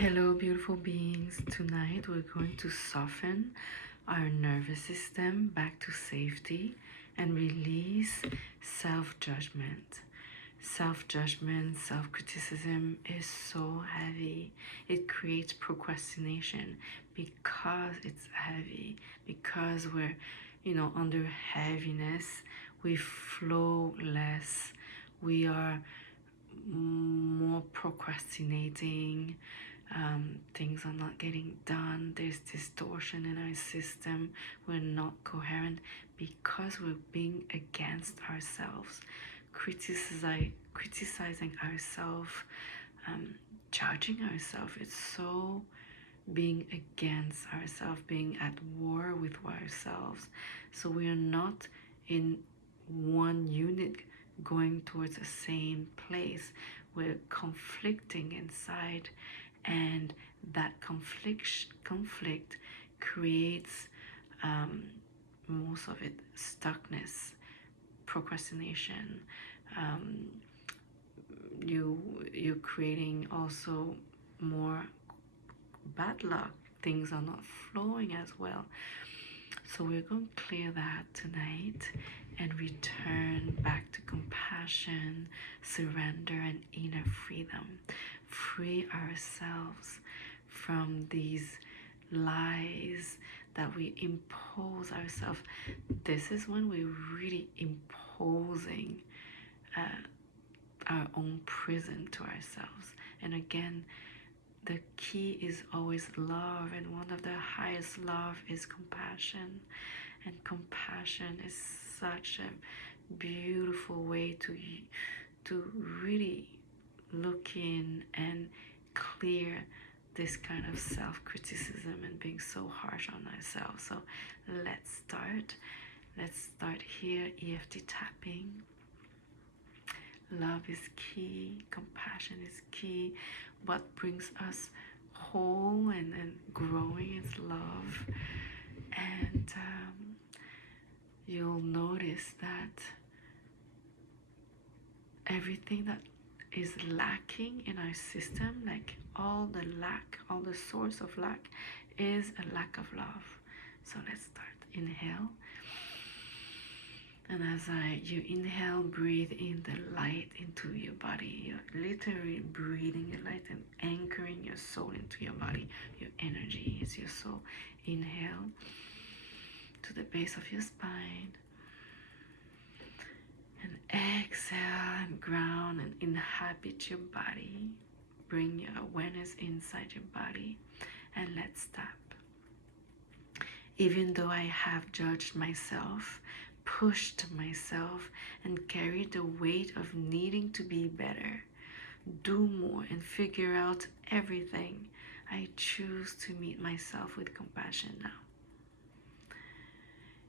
Hello, beautiful beings. Tonight we're going to soften our nervous system back to safety and release self-judgment. Self-judgment, self-criticism is so heavy. It creates procrastination because it's heavy, because we're, under heaviness, we flow less, we are more procrastinating, things are not getting done, there's distortion in our system, we're not coherent because we're being against ourselves, criticizing ourselves, judging ourselves. It's so being against ourselves, being at war with ourselves. So we are not in one unit going towards the same place. We're conflicting inside, and that conflict creates most of it stuckness, procrastination. Um, you're creating also more bad luck. Things are not flowing as well. So we're going to clear that tonight and return back to compassion, surrender, and inner freedom. Free ourselves from these lies that we impose ourselves. This is when we're really imposing our own prison to ourselves. And again, the key is always love, and one of the highest love is compassion. And compassion is such a beautiful way to really look in and clear this kind of self-criticism and being so harsh on ourselves. So let's start here. EFT tapping. Love is key, compassion is key. What brings us whole and growing is love. And you'll notice that everything that is lacking in our system, like all the source of lack, is a lack of love. So let's start. Inhale. And as you inhale, breathe in the light into your body. You're literally breathing your light and anchoring your soul into your body. Your energy is your soul. Inhale to the base of your spine. And exhale and ground and inhabit your body. Bring your awareness inside your body. And let's stop. Even though I have judged myself, pushed myself, and carried the weight of needing to be better, do more, and figure out everything, I choose to meet myself with compassion now.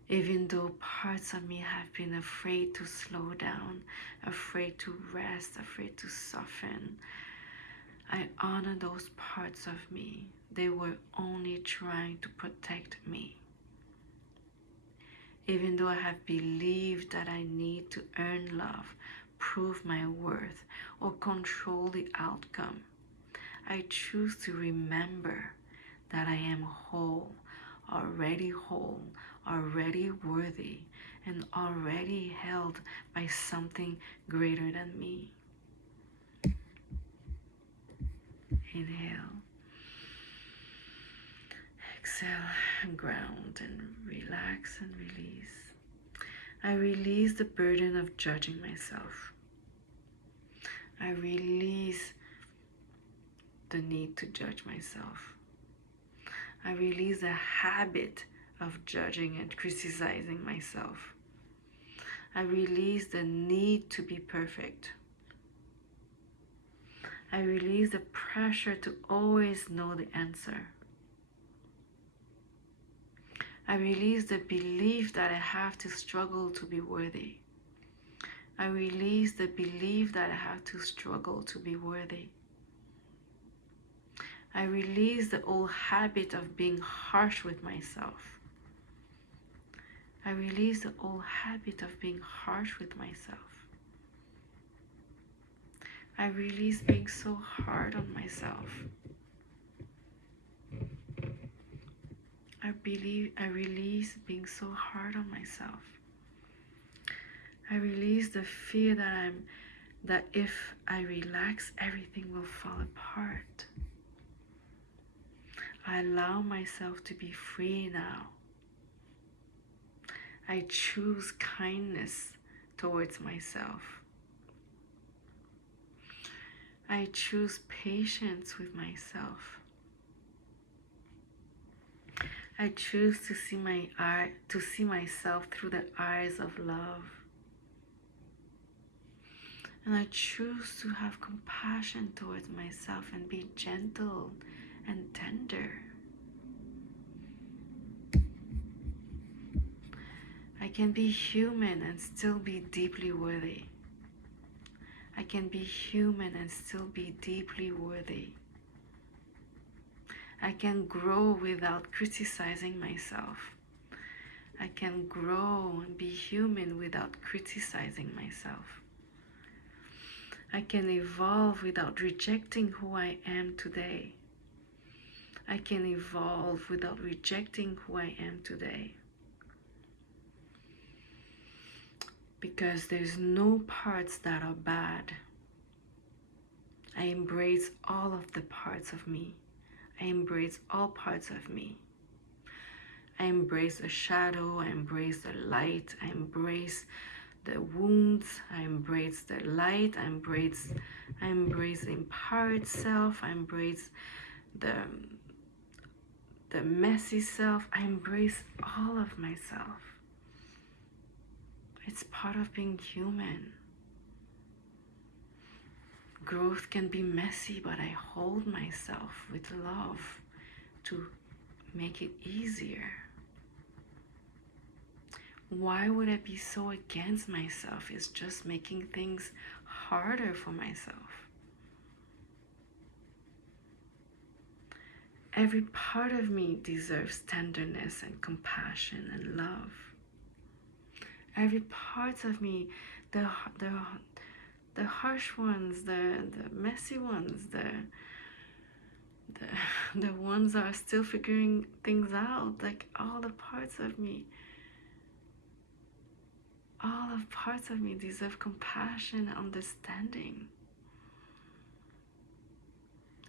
Even though parts of me have been afraid to slow down, afraid to rest, afraid to soften, I honor those parts of me. They were only trying to protect me. Even though I have believed that I need to earn love, prove my worth, or control the outcome, I choose to remember that I am whole, already worthy, and already held by something greater than me. Inhale. Exhale, ground and relax and release. I release the burden of judging myself. I release the need to judge myself. I release the habit of judging and criticizing myself. I release the need to be perfect. I release the pressure to always know the answer. I release the belief that I have to struggle to be worthy. I release the belief that I have to struggle to be worthy. I release the old habit of being harsh with myself. I release the old habit of being harsh with myself. I release being so hard on myself. I release being so hard on myself. I release the fear that if I relax, everything will fall apart. I allow myself to be free now. I choose kindness towards myself. I choose patience with myself. I choose to see myself through the eyes of love. And I choose to have compassion towards myself and be gentle and tender. I can be human and still be deeply worthy. I can be human and still be deeply worthy. I can grow without criticizing myself. I can grow and be human without criticizing myself. I can evolve without rejecting who I am today. I can evolve without rejecting who I am today. Because there's no parts that are bad. I embrace all of the parts of me. I embrace all parts of me. I embrace the shadow, I embrace the light, I embrace the wounds, I embrace the light, I embrace the empowered self, I embrace the messy self, I embrace all of myself. It's part of being human. Growth can be messy, but I hold myself with love to make it easier. Why would I be so against myself? It's just making things harder for myself. Every part of me deserves tenderness and compassion and love. Every part of me, the harsh ones, the messy ones, the ones that are still figuring things out, like all the parts of me. All of parts of me deserve compassion and understanding.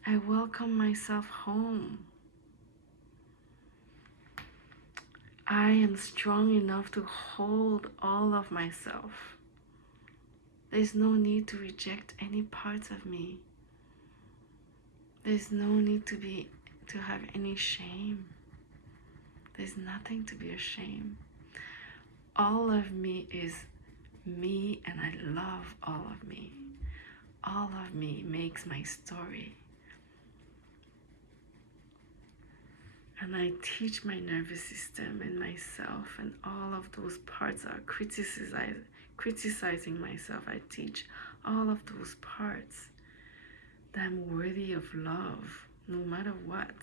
I welcome myself home. I am strong enough to hold all of myself. There's no need to reject any parts of me. There's no need to have any shame. There's nothing to be ashamed. All of me is me, and I love all of me. All of me makes my story. And I teach my nervous system and myself and all of those parts are criticizing myself. I teach all of those parts that I'm worthy of love, no matter what.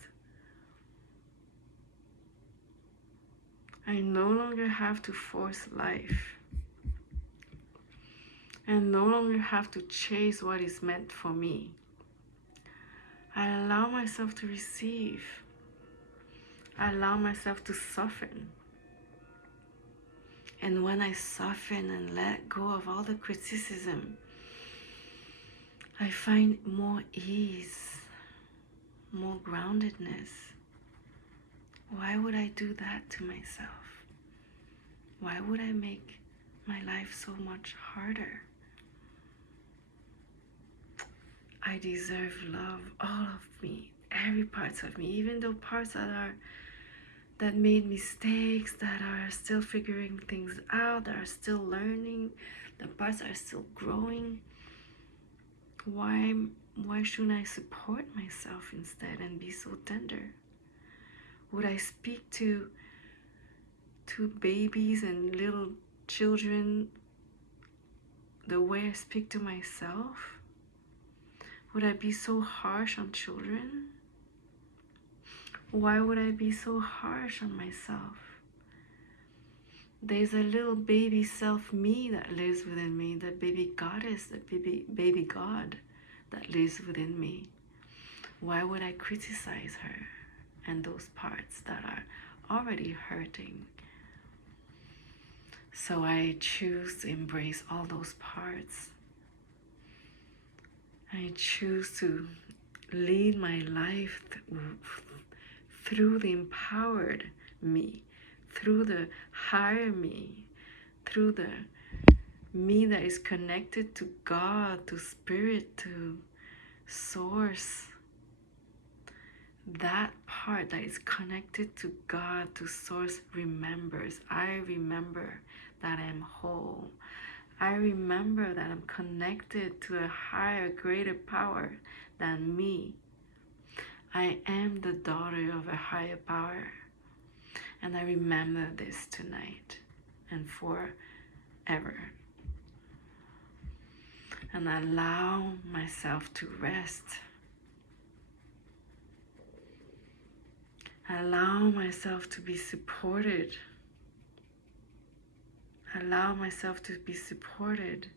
I no longer have to force life. I no longer have to chase what is meant for me. I allow myself to receive. I allow myself to soften. And when I soften and let go of all the criticism, I find more ease, more groundedness. Why would I do that to myself? Why would I make my life so much harder? I deserve love, all of me, every part of me, even the parts that made mistakes, that are still figuring things out, that are still learning, the parts that are still growing. Why shouldn't I support myself instead and be so tender? Would I speak to babies and little children the way I speak to myself? Would I be so harsh on children? Why would I be so harsh on myself? There's a little baby self me that lives within me, the baby goddess, the baby God that lives within me. Why would I criticize her and those parts that are already hurting. So I choose to embrace all those parts. I choose to lead my life through the empowered me, through the higher me, through the me that is connected to God, to Spirit, to Source. That part that is connected to God, to Source, remembers. I remember that I'm whole. I remember that I'm connected to a higher, greater power than me. I am the daughter of a higher power. And I remember this tonight and forever. And I allow myself to rest. I allow myself to be supported. I allow myself to be supported.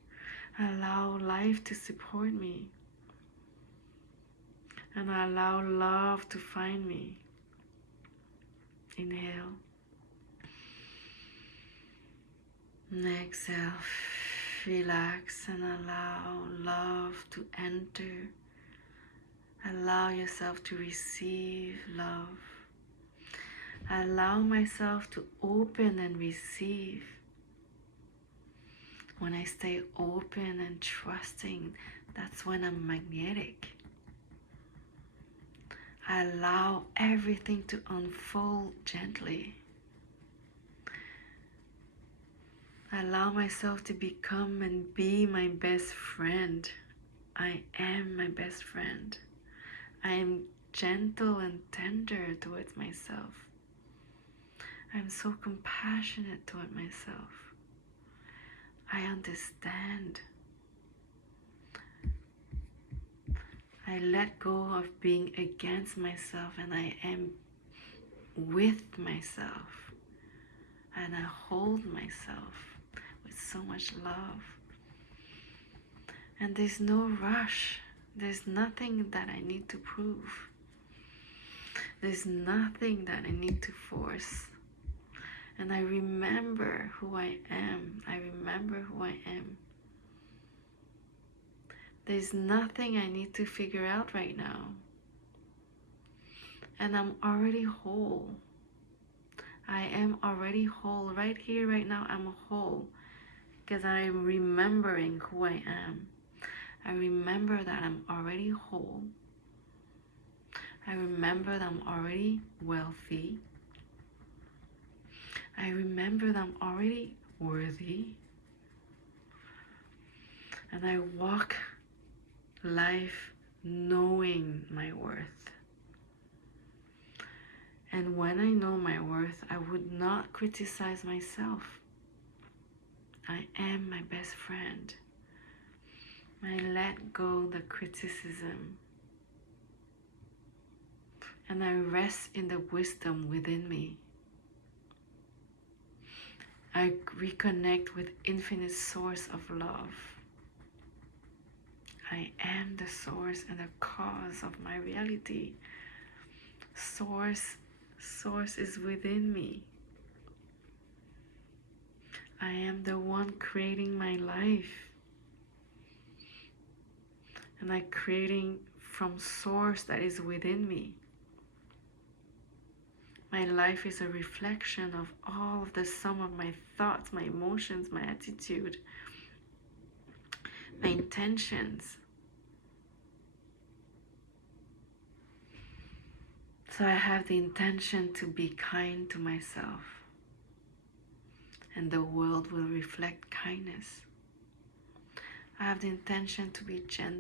I allow life to support me. And I allow love to find me. Inhale. And exhale. Relax and allow love to enter. Allow yourself to receive love. I allow myself to open and receive. When I stay open and trusting, that's when I'm magnetic. I allow everything to unfold gently. I allow myself to become and be my best friend. I am my best friend. I am gentle and tender towards myself. I'm so compassionate toward myself. I understand. I let go of being against myself and I am with myself. And I hold myself with so much love. And there's no rush. There's nothing that I need to prove. There's nothing that I need to force. And I remember who I am. I remember who I am. There's nothing I need to figure out right now. And I'm already whole. I am already whole. Right here, right now, I'm whole. Because I am remembering who I am. I remember that I'm already whole. I remember that I'm already wealthy. I remember that I'm already worthy. And I walk life knowing my worth. And when I know my worth, I would not criticize myself. I am my best friend. I let go the criticism. And I rest in the wisdom within me. I reconnect with infinite source of love. I am the source and the cause of my reality. Source is within me. I am the one creating my life. And I'm creating from source that is within me. My life is a reflection of all of the sum of my thoughts, my emotions, my attitude, my intentions. So I have the intention to be kind to myself. And the world will reflect kindness. I have the intention to be gentle